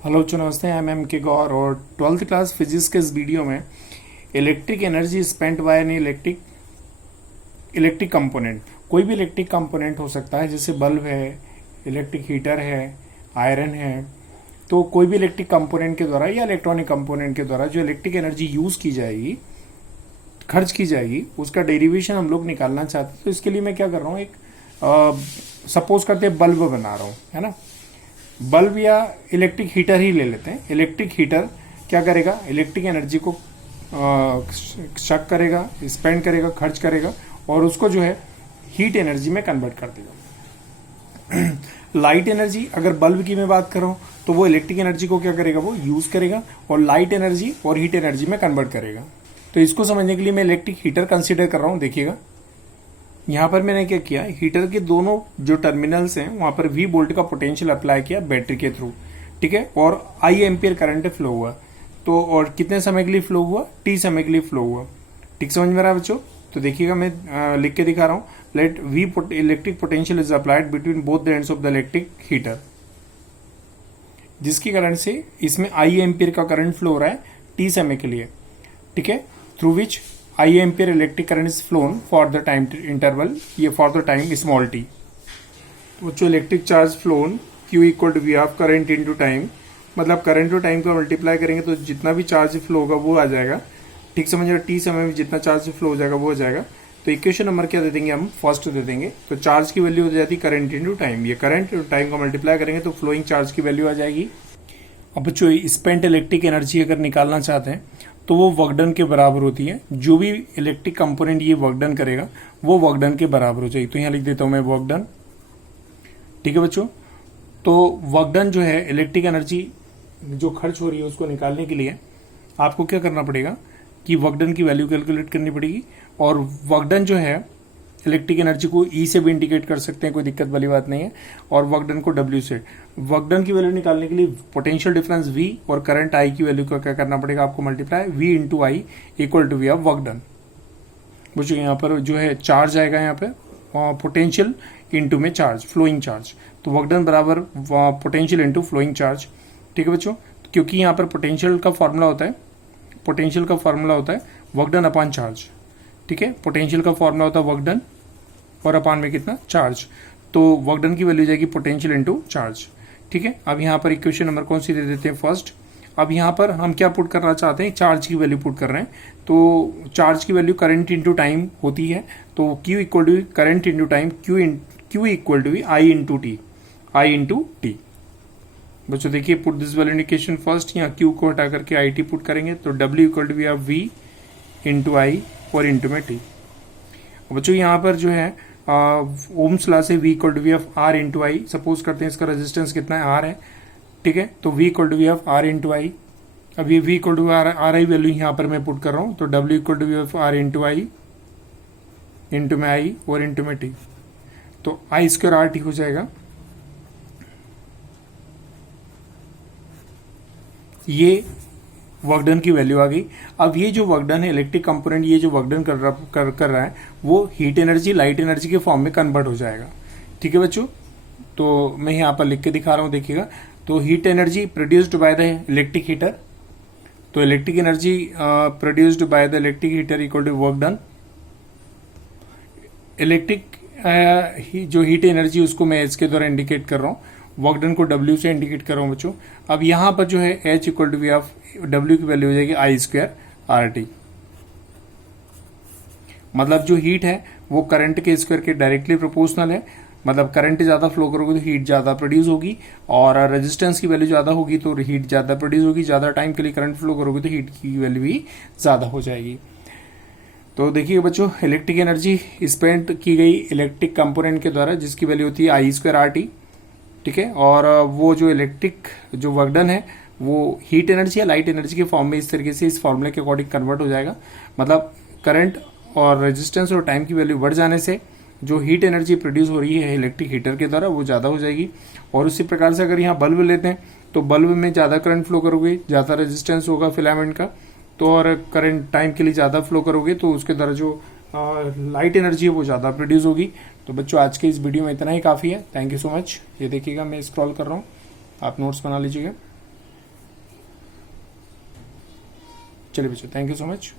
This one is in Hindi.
हेलो बच्चों, नमस्ते। आई एम के गौर और 12th क्लास फिजिक्स के इस वीडियो में electric energy spent by an electric component. कोई भी इलेक्ट्रिक कंपोनेंट हो सकता है, जैसे बल्ब है, इलेक्ट्रिक हीटर है, आयरन है। तो कोई भी इलेक्ट्रिक कंपोनेंट के द्वारा या इलेक्ट्रॉनिक कंपोनेंट के द्वारा जो इलेक्ट्रिक एनर्जी यूज की जाएगी, खर्च की जाएगी, उसका डेरिवेशन हम लोग निकालना चाहते हैं। तो इसके लिए मैं क्या कर रहा हूँ, एक सपोज करते हैं बल्ब बना रहा हूँ, है ना। बल्ब या इलेक्ट्रिक हीटर ही ले लेते हैं। इलेक्ट्रिक हीटर क्या करेगा, इलेक्ट्रिक एनर्जी को शक करेगा, स्पेंड करेगा, खर्च करेगा और उसको जो है हीट एनर्जी में कन्वर्ट कर देगा। लाइट एनर्जी, अगर बल्ब की मैं बात कर रहा हूं तो वो इलेक्ट्रिक एनर्जी को क्या करेगा, वो यूज करेगा और लाइट एनर्जी और हीट एनर्जी में कन्वर्ट करेगा। तो इसको समझने के लिए मैं इलेक्ट्रिक हीटर कंसिडर कर रहा हूं। देखिएगा यहां पर मैंने क्या किया, हीटर के दोनों जो टर्मिनल्स हैं वहां पर V वोल्ट का पोटेंशियल अप्लाई किया बैटरी के थ्रू, ठीक है। और I एम्पियर करंट फ्लो हुआ। तो और कितने समय के लिए फ्लो हुआ, T समय के लिए फ्लो हुआ। ठीक समझ में रहा है बच्चों। तो देखिएगा मैं लिख के दिखा रहा हूं। Let V electric potential is applied between both the ends of the electric heater, जिसके कारण से इसमें I एम्पियर का करंट फ्लो हो रहा है T समय के लिए, ठीक है। Through which I ampere electric current is flown for the time interval, ये for the time small t। तो जो electric charge flown Q equal to V of current into time, मतलब करंट टू टाइम को मल्टीप्लाई करेंगे तो जितना भी चार्ज फ्लो होगा वो आ जाएगा। ठीक समझ रहे, टी समय में जितना चार्ज फ्लो हो जाएगा वो हो जाएगा। तो इक्वेशन नंबर क्या दे देंगे हम, फर्स्ट दे देंगे। तो चार्ज की वैल्यू हो जाती है करंट इनटू टाइम, ये करंट टाइम को मल्टीप्लाई करेंगे तो फ्लोइंग चार्ज की वैल्यू आ जाएगी। अब बच्चों स्पेंट इलेक्ट्रिक एनर्जी अगर निकालना चाहते हैं तो वो वर्क डन के बराबर होती है। जो भी इलेक्ट्रिक कंपोनेंट ये वर्क डन करेगा वो वर्क डन के बराबर हो जाएगी। तो यहाँ लिख देता हूं मैं वर्क डन, ठीक है बच्चों। तो वर्क डन जो है, इलेक्ट्रिक एनर्जी जो खर्च हो रही है उसको निकालने के लिए आपको क्या करना पड़ेगा कि वर्क डन की वैल्यू कैलकुलेट करनी पड़ेगी। और वर्क डन जो है इलेक्ट्रिक एनर्जी को E से भी इंडिकेट कर सकते हैं, कोई दिक्कत वाली बात नहीं है। और वर्क डन को W से। वर्क डन की वैल्यू निकालने के लिए पोटेंशियल डिफरेंस V और करंट I की वैल्यू का क्या करना पड़ेगा आपको, multiply V into I equal to V of work done. बुझे, यहाँ पर जो है चार्ज आएगा, यहाँ पे पोटेंशियल इंटू में चार्ज, फ्लोइंग चार्ज। तो वर्क डन बराबर पोटेंशियल इंटू फ्लोइंग चार्ज, ठीक है बच्चों। क्योंकि यहाँ पर पोटेंशियल का फॉर्मूला होता है वर्क डन अपॉन चार्ज, ठीक है। पोटेंशियल का फॉर्मूला होता है वर्क डन और अपान में कितना, चार्ज। तो वर्क डन की वैल्यू जाएगी पोटेंशियल इनटू चार्ज, ठीक है। अब यहाँ पर इक्वेशन नंबर कौन सी दे देते हैं, फर्स्ट। अब यहाँ पर हम क्या पुट करना चाहते हैं, चार्ज की वैल्यू पुट कर रहे हैं। तो चार्ज की वैल्यू करंट इंटू टाइम होती है। तो Q equal to current into time, Q equal to I into T. बच्चों देखिए, put this value in equation first. यहाँ Q को हटा करके IT पुट करेंगे तो W equal to V into I और इंटू में टी। बच्चों यहाँ पर जो है ओम्स लॉ से V equal to V of R into I. Suppose करते हैं इसका रेजिस्टेंस कितना है, R है, ठीक है। तो V equal to V of R into I. अब ये V equal to R I value यहाँ पर मैं पुट कर रहा हूँ। तो W equal to V of R into I into में आई और इंटू में टी। तो आई स्क्वायर आर टी हो जाएगा। ये वर्क डन की वैल्यू आ गई। अब ये जो वर्क डन है इलेक्ट्रिक कंपोनेंट, ये जो वर्क डन कर रहा है वो हीट एनर्जी, लाइट एनर्जी के फॉर्म में कन्वर्ट हो जाएगा, ठीक है बच्चों। तो मैं यहाँ पर लिख के दिखा रहा हूँ, देखिएगा। तो heat energy produced by the electric heater, तो electric energy produced by the electric heater equal to work done. Electric जो हीट एनर्जी उसको मैं इसके द्वारा इंडिकेट कर रहा हूँ, वर्क डन को W से इंडिकेट कर रहा हूँ बच्चों। अब यहाँ पर जो है H equal to V of W की वैल्यू हो जाएगी I स्क्वायर आर टी। मतलब जो हीट है वो करंट के स्क्वायर के डायरेक्टली प्रोपोर्शनल है। मतलब करंट ज्यादा फ्लो करोगे तो हीट ज्यादा प्रोड्यूस होगी, और रेजिस्टेंस की वैल्यू ज्यादा होगी तो हीट ज्यादा प्रोड्यूस होगी। ज्यादा टाइम के लिए करंट फ्लो करोगे तो हीट की वैल्यू भी ज्यादा हो जाएगी। तो देखिए बच्चों, इलेक्ट्रिक एनर्जी स्पेंड की गई इलेक्ट्रिक कंपोनेंट के द्वारा, जिसकी वैल्यू होती है I स्क्वायर आर टी, ठीक है। और वो जो इलेक्ट्रिक जो वर्क डन है वो हीट एनर्जी या लाइट एनर्जी के फॉर्म में इस तरीके से इस फॉर्मूले के अकॉर्डिंग कन्वर्ट हो जाएगा। मतलब करंट और रेजिस्टेंस और टाइम की वैल्यू बढ़ जाने से जो हीट एनर्जी प्रोड्यूस हो रही है इलेक्ट्रिक हीटर के द्वारा वो ज्यादा हो जाएगी। और उसी प्रकार से अगर यहाँ बल्ब लेते हैं तो बल्ब में ज्यादा करंट फ्लो करोगे, ज्यादा रेजिस्टेंस होगा फिलामेंट का, तो और करंट टाइम के लिए ज्यादा फ्लो करोगे तो उसके द्वारा जो लाइट एनर्जी है वो ज्यादा प्रोड्यूस होगी। तो बच्चों आज के इस वीडियो में इतना ही काफी है। Thank you so much. ये देखिएगा मैं स्क्रॉल कर रहा हूँ, आप नोट्स बना लीजिएगा। चलिए बच्चों, थैंक यू सो मच।